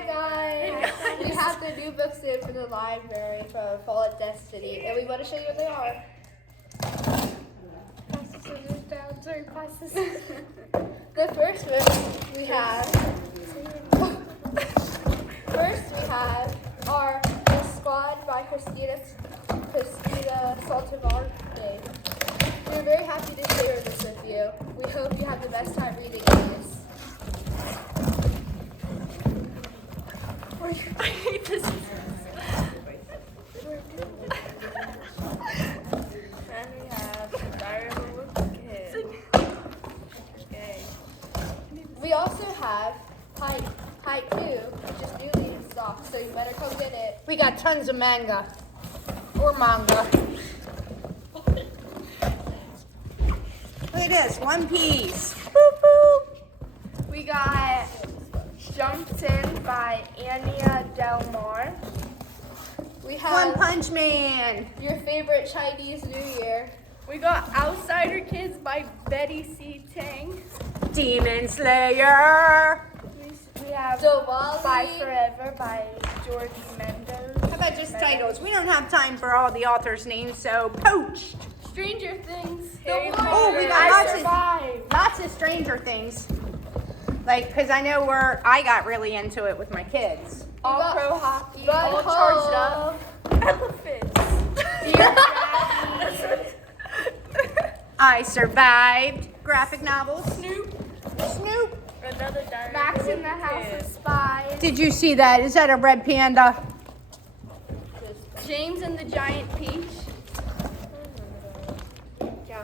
Hi guys! We have the new books in from the library from Fallen Destiny, and we want to show you what they are. Pass the scissors down. Sorry, pass the scissors. The first book we have. First we have are The Squad by Christina Saltivante. We're very happy to share this with you. We hope you have the best time reading these. I hate this. And we have Diary of a Wimpy Kid. Okay. We also have Haiku, which is newly in stock, so you better come get it. We got tons of manga. Or manga. Look at this, One Piece. Boop, boop. We got Jumped In by Anya Del Mar. We One have Punch Man. your favorite Chinese New Year. We got Outsider Kids by Betty C. Tang. Demon Slayer. We have Diwali. Bye Forever by George Mendes. How about just titles? We don't have time for all the authors' names, so Poached. Stranger Things. Harry Potter. Oh, we got I lots of- Survived. Lots of Stranger Things. Like, because I know I got really into it with my kids. All got Pro Hockey. Bud All Charged Up. Elephants. Dear Daddy. I Survived. Graphic novels. Snoop. Snoop. Another Diary Max of a in the Wimpy House Kid. of Spies. Did you see that? Is that a red panda? James and the Giant Peach. Yeah.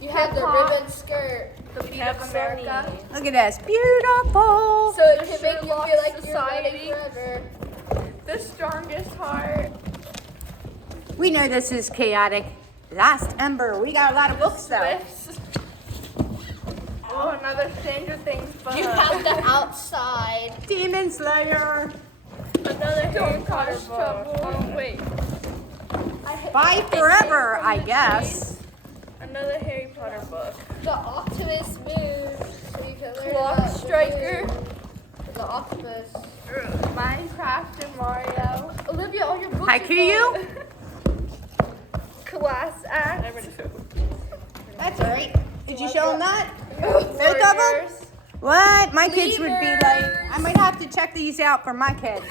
You have the Hip-hop. ribbon skirt. The Beat of America. Look at this. Beautiful. So it The can make you Sherlock feel like Society. you're running forever. The Strongest Heart. We know this is chaotic. Last Ember. We got a lot of books though. Swifts. Oh, another Stranger Things book. You have the outside. Demon Slayer. another Harry Potter book. Oh, wait. Bye forever, I guess. Another Harry Potter book. The Optimus moves. So you can learn Clock about Striker. The Optimus. Minecraft and Mario. Olivia, all your books Haiku? Class Act. That's all right. Did you show them that? Both of them? Warriors. What? My kids would be like, I might have to check these out for my kids.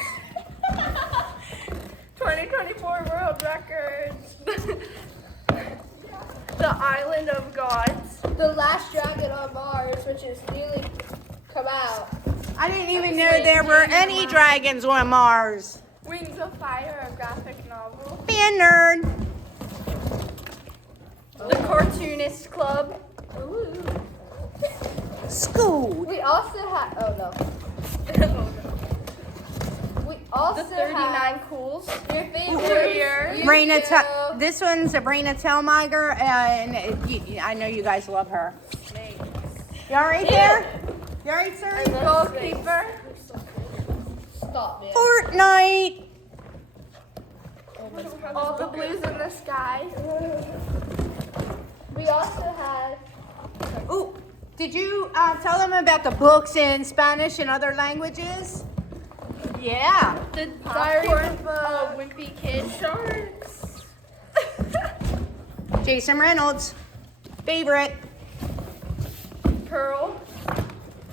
2024 World Records. The Island of Gods. The Last Dragon on Mars, which is newly come out. I didn't even know there were any dragons on Mars. Wings of Fire, a graphic novel. Be a nerd. The Cartoonist Club. School. We also have. Oh no. We also The 39 have Cools. your favorite Warrior. Yu-Gi-Oh! This one's a Raina Telmiger, and I know you guys love her. You all right there? You all right, sir? Goalkeeper. Stop, man. Fortnite. All the Blues in the Sky. We also have. Ooh, did you tell them about the books in Spanish and other languages? Yeah. The Diary of a Wimpy Kid. Sharks. Jason Reynolds, favorite. Pearl.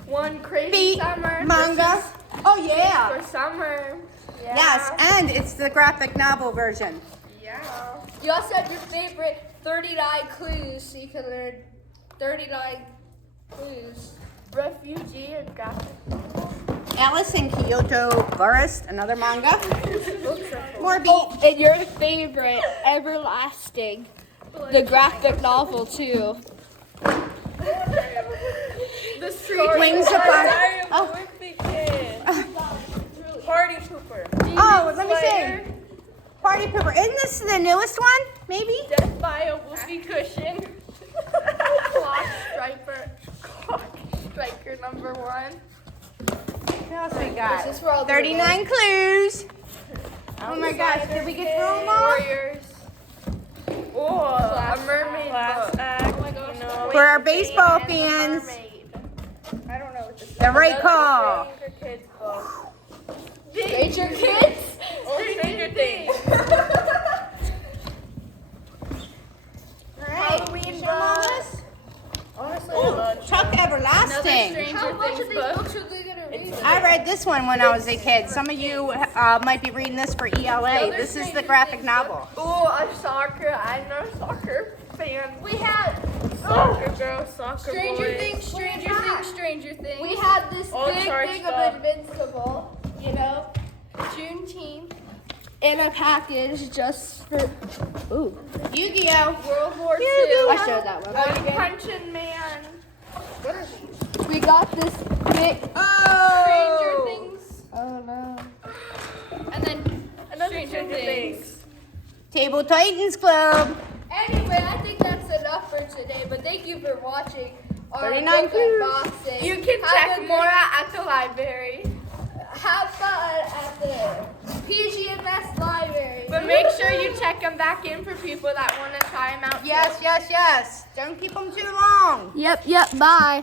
One Crazy Beat Summer. manga. Oh This is yeah. for summer. Yeah. Yes, and it's the graphic novel version. Yeah. You also have your favorite 39 clues, so you can learn 39 clues. Refugee, a graphic novel. Alice in Kyoto Forest, another manga. More beat. Oh, and your favorite, Everlasting, the graphic novel too. The Street Wings of Fire. Diary of a Oh. Wimpy Kid. Party Pooper. Oh, let me Slayer. see. Party Pooper. Isn't this the newest one? Maybe? Death by a Whoopee Cushion. Clock Striker number 1. What else we got? This is for all the 39 clues. Oh my gosh, did we get through them all? Warriors. Oh, a mermaid Class book. act. Oh my gosh. You know, For our baseball and the fans. mermaid. I don't know what this is. The right Another call. Stranger Kids book. Stranger Kids. Or Stranger Things. Halloween books. Honestly, I love Chuck Everlasting. How much of these books are they gonna read? I read this one when I was a kid. Some of you might be reading this for ELA. This is the graphic novel. Oh, a soccer. I'm not a soccer fan. We had Soccer girl, soccer Stranger boys. Things, Stranger Things, Stranger Things. We had this All big charged thing up. of Invincible, you know, Juneteenth, in a package just for Yu-Gi-Oh! World War II. I showed that one. One Punching Man. What are these? We got this big Stranger Things. Oh no. And then Another Stranger Things. Table Titans Club. Anyway, I think that's enough for today, but thank you for watching our 39 book clues. unboxing. You can Have check a more good- at the library. Have fun at the PGMS library. But make sure you check them back in for people that want to try them out. Yes, yes, yes. Don't keep them too long. Yep, bye.